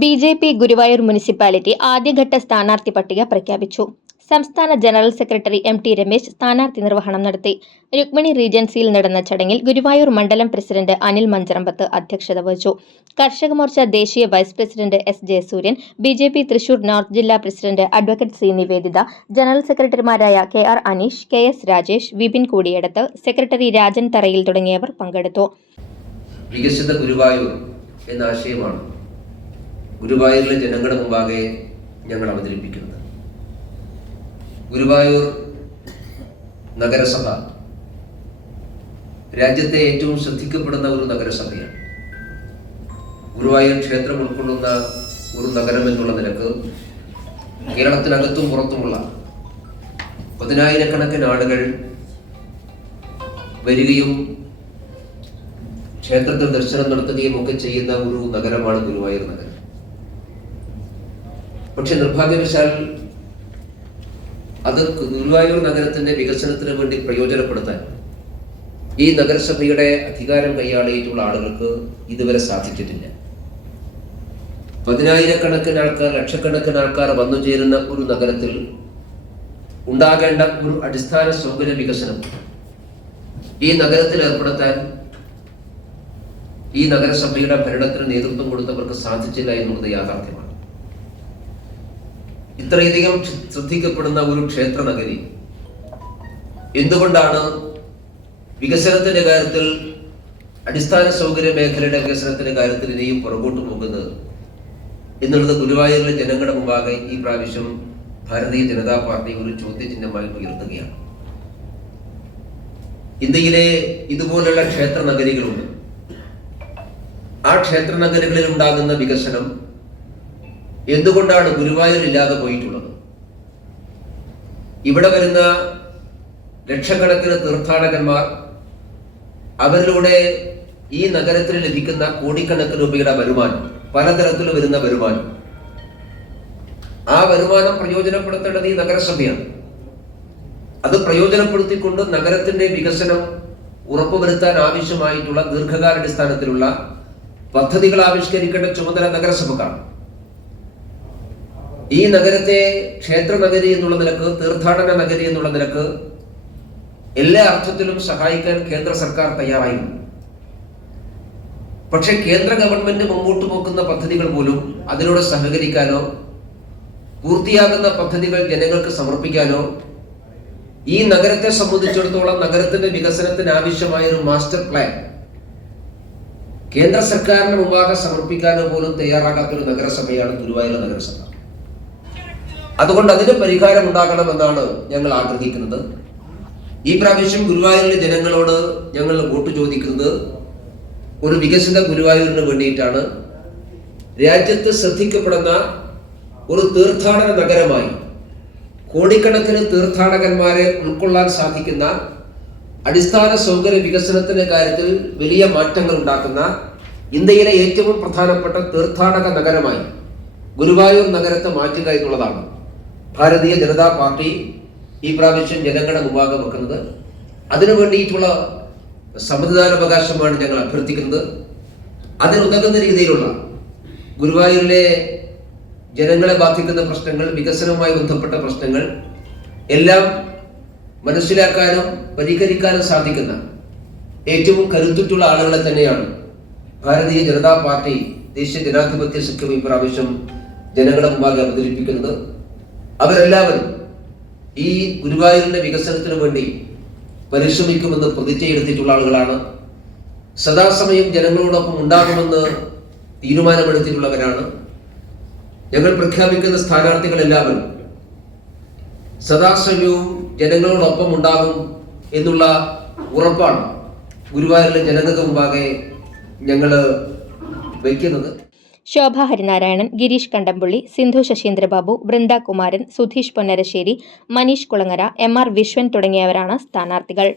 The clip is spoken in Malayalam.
B J P Guruvayur municipality ആദ്യഘട്ട സ്ഥാനാർത്ഥി പട്ടിക പ്രഖ്യാപിച്ചു. സംസ്ഥാന general secretary M T Ramesh സ്ഥാനാർത്ഥി നിർവഹണം നടത്തി. രുക്മിണി റീജൻസിയിൽ നടന്ന ചടങ്ങിൽ ഗുരുവായൂർ മണ്ഡലം പ്രസിഡന്റ് അനിൽ മഞ്ചറമ്പത്ത് അധ്യക്ഷത വഹിച്ചു. കർഷക മോർച്ച ദേശീയ vice president S Jayasuryan B J P Thrissur north ജില്ലാ president advocate C Nivedita general സെക്രട്ടറിമാരായ K R Aneesh K S Rajesh Vipin Koodiyadath secretary Rajan Tharayil തുടങ്ങിയവർ പങ്കെടുത്തു. വികസിത ഗുരുവായൂർ എന്ന ആശയമാണ് ഗുരുവായൂരിലെ ജനങ്ങളുടെ മുമ്പാകെ ഞങ്ങൾ അവതരിപ്പിക്കുന്നത്. ഗുരുവായൂർ നഗരസഭ രാജ്യത്തെ ഏറ്റവും ശ്രദ്ധിക്കപ്പെടുന്ന ഒരു നഗരസഭയാണ്. ഗുരുവായൂർ ക്ഷേത്രം ഉൾക്കൊള്ളുന്ന ഒരു നഗരം എന്നുള്ള നിലയ്ക്ക് കേരളത്തിനകത്തും പുറത്തുമുള്ള പതിനായിരക്കണക്കിന് ആളുകൾ വരികയും ക്ഷേത്രത്തിൽ ദർശനം നടത്തുകയും ഒക്കെ ചെയ്യുന്ന ഒരു നഗരമാണ് ഗുരുവായൂർ നഗരം. പക്ഷെ നിർഭാഗ്യവശാൽ അത് ഗുരുവായൂർ നഗരത്തിന്റെ വികസനത്തിന് വേണ്ടി പ്രയോജനപ്പെടുത്താൻ ഈ നഗരസഭയുടെ അധികാരം കൈയാളിയിട്ടുള്ള ആളുകൾക്ക് ഇതുവരെ സാധിച്ചിട്ടില്ല. പതിനായിരക്കണക്കിന് ആൾക്കാർ ലക്ഷക്കണക്കിന് ആൾക്കാർ വന്നു ചേരുന്ന ഒരു നഗരത്തിൽ ഉണ്ടാകേണ്ട ഒരു അടിസ്ഥാന സൗകര്യ വികസനം ഈ നഗരത്തിൽ ഏർപ്പെടുത്താൻ ഈ നഗരസഭയുടെ ഭരണത്തിന് നേതൃത്വം കൊടുത്തവർക്ക് സാധിച്ചില്ല എന്നുള്ളത് യാഥാർത്ഥ്യമാണ്. ഇത്രയധികം ശ്രദ്ധിക്കപ്പെടുന്ന ഒരു ക്ഷേത്ര നഗരി. എന്തുകൊണ്ടാണ് വികസനത്തിന്റെ കാര്യത്തിൽ അടിസ്ഥാന സൗകര്യ മേഖലയുടെ വികസനത്തിന്റെ കാര്യത്തിൽ ഇനിയും പുറകോട്ട് പോകുന്നത്? എന്നുള്ളത് ഗുരുവായൂരിലെ ജനങ്ങളുടെ മുമ്പാകെ ഈ പ്രാവശ്യം ഭാരതീയ ജനതാ പാർട്ടി ഒരു ചോദ്യചിഹ്നമായി ഉയർത്തുകയാണ്. ഇന്ത്യയിലെ ഇതുപോലുള്ള ക്ഷേത്ര നഗരികളുണ്ട്. ആ ക്ഷേത്ര നഗരങ്ങളിൽ ഉണ്ടാകുന്ന വികസനം എന്തുകൊണ്ടാണ് ഗുരുവായൂർ ഇല്ലാതെ പോയിട്ടുള്ളത്? ഇവിടെ വരുന്ന ലക്ഷക്കണക്കിന് തീർത്ഥാടകന്മാർ അവരിലൂടെ ഈ നഗരത്തിൽ ലഭിക്കുന്ന കോടിക്കണക്കിന് രൂപയുടെ വരുമാനം പലതരത്തിൽ വരുന്ന വരുമാനം. ആ വരുമാനം പ്രയോജനപ്പെടുത്തേണ്ടത് ഈ നഗരസഭയാണ്. അത് പ്രയോജനപ്പെടുത്തിക്കൊണ്ട് നഗരത്തിന്റെ വികസനം ഉറപ്പുവരുത്താൻ ആവശ്യമായിട്ടുള്ള ദീർഘകാലാടിസ്ഥാനത്തിലുള്ള പദ്ധതികൾ ആവിഷ്കരിക്കേണ്ട ചുമതല നഗരസഭക്കാണ്. ഈ നഗരത്തെ ക്ഷേത്ര നഗരി എന്നുള്ള നിലയ്ക്ക് തീർത്ഥാടന നഗരി എന്നുള്ള നിലയ്ക്ക് എല്ലാ അർത്ഥത്തിലും സഹായിക്കാൻ കേന്ദ്ര സർക്കാർ തയ്യാറായിരുന്നു. പക്ഷെ കേന്ദ്ര ഗവൺമെന്റ് മുമ്പോട്ട് പോക്കുന്ന പദ്ധതികൾ പോലും അതിനോട് സഹകരിക്കാനോ പൂർത്തിയാകുന്ന പദ്ധതികൾ ജനങ്ങൾക്ക് സമർപ്പിക്കാനോ ഈ നഗരത്തെ സംബന്ധിച്ചിടത്തോളം നഗരത്തിന്റെ വികസനത്തിന് ആവശ്യമായ ഒരു മാസ്റ്റർ പ്ലാൻ കേന്ദ്ര സർക്കാരിന് മുമ്പാകെ സമർപ്പിക്കാനോ പോലും തയ്യാറാകാത്ത ഒരു നഗരസഭയാണ് ഗുരുവായൂർ നഗരസഭ. അതുകൊണ്ട് അതിന് പരിഹാരം ഉണ്ടാക്കണമെന്നാണ് ഞങ്ങൾ ആഗ്രഹിക്കുന്നത്. ഈ പ്രാവശ്യം ഗുരുവായൂരിലെ ജനങ്ങളോട് ഞങ്ങൾ വോട്ട് ചോദിക്കുന്നത് ഒരു വികസിത ഗുരുവായൂരിന് വേണ്ടിയിട്ടാണ്. രാജ്യത്ത് ശ്രദ്ധിക്കപ്പെടുന്ന ഒരു തീർത്ഥാടന നഗരമായി കോടിക്കണക്കിന് തീർത്ഥാടകന്മാരെ ഉൾക്കൊള്ളാൻ സാധിക്കുന്ന അടിസ്ഥാന സൗകര്യ വികസനത്തിന്റെ കാര്യത്തിൽ വലിയ മാറ്റങ്ങൾ ഉണ്ടാക്കുന്ന ഇന്ത്യയിലെ ഏറ്റവും പ്രധാനപ്പെട്ട തീർത്ഥാടക നഗരമായി ഗുരുവായൂർ നഗരത്തെ മാറ്റുക എന്നുള്ളതാണ്. ഭാരതീയ ജനതാ പാർട്ടി ഈ പ്രാവശ്യം ജനങ്ങളുടെ മുമ്പാകെ വെക്കുന്നത്. അതിനു വേണ്ടിയിട്ടുള്ള സമ്മതിദാനാവകാശമാണ് ഞങ്ങൾ അഭ്യർത്ഥിക്കുന്നത്. അതിനുതകുന്ന രീതിയിലുള്ള ഗുരുവായൂരിലെ ജനങ്ങളെ ബാധിക്കുന്ന പ്രശ്നങ്ങൾ വികസനവുമായി ബന്ധപ്പെട്ട പ്രശ്നങ്ങൾ എല്ലാം മനസ്സിലാക്കാനും പരിഹരിക്കാനും സാധിക്കുന്ന ഏറ്റവും കരുത്തുറ്റുള്ള ആളുകളെ തന്നെയാണ് ഭാരതീയ ജനതാ പാർട്ടി ദേശീയ ജനാധിപത്യ സഖ്യം ഇപ്രാവശ്യം ജനങ്ങളുടെ മുമ്പാകെ അവതരിപ്പിക്കുന്നത്. അവരെല്ലാവരും ഈ ഗുരുവായൂരിന്റെ വികസനത്തിന് വേണ്ടി പരിശ്രമിക്കുമെന്ന് പ്രതിജ്ഞയെടുത്തിട്ടുള്ള ആളുകളാണ്. സദാസമയം ജനങ്ങളോടൊപ്പം ഉണ്ടാകുമെന്ന് തീരുമാനമെടുത്തിട്ടുള്ളവരാണ്. ഞങ്ങൾ പ്രഖ്യാപിക്കുന്ന സ്ഥാനാർത്ഥികളെല്ലാവരും സദാസമയവും ജനങ്ങളോടൊപ്പം ഉണ്ടാകും എന്നുള്ള ഉറപ്പാണ് ഗുരുവായൂരിലെ ജനങ്ങൾക്ക് മുമ്പാകെ ഞങ്ങൾ വയ്ക്കുന്നത്. ശോഭ ഹരിനാരായണൻ ഗിരീഷ് കണ്ടംപുള്ളി സിന്ധു ശശീന്ദ്രബാബു ബൃന്ദ കുമാരൻ സുധീഷ് പൊന്നരശ്ശേരി മനീഷ് കുളങ്ങര എം ആർ വിശ്വൻ തുടങ്ങിയവരാണ് സ്ഥാനാർത്ഥികൾ.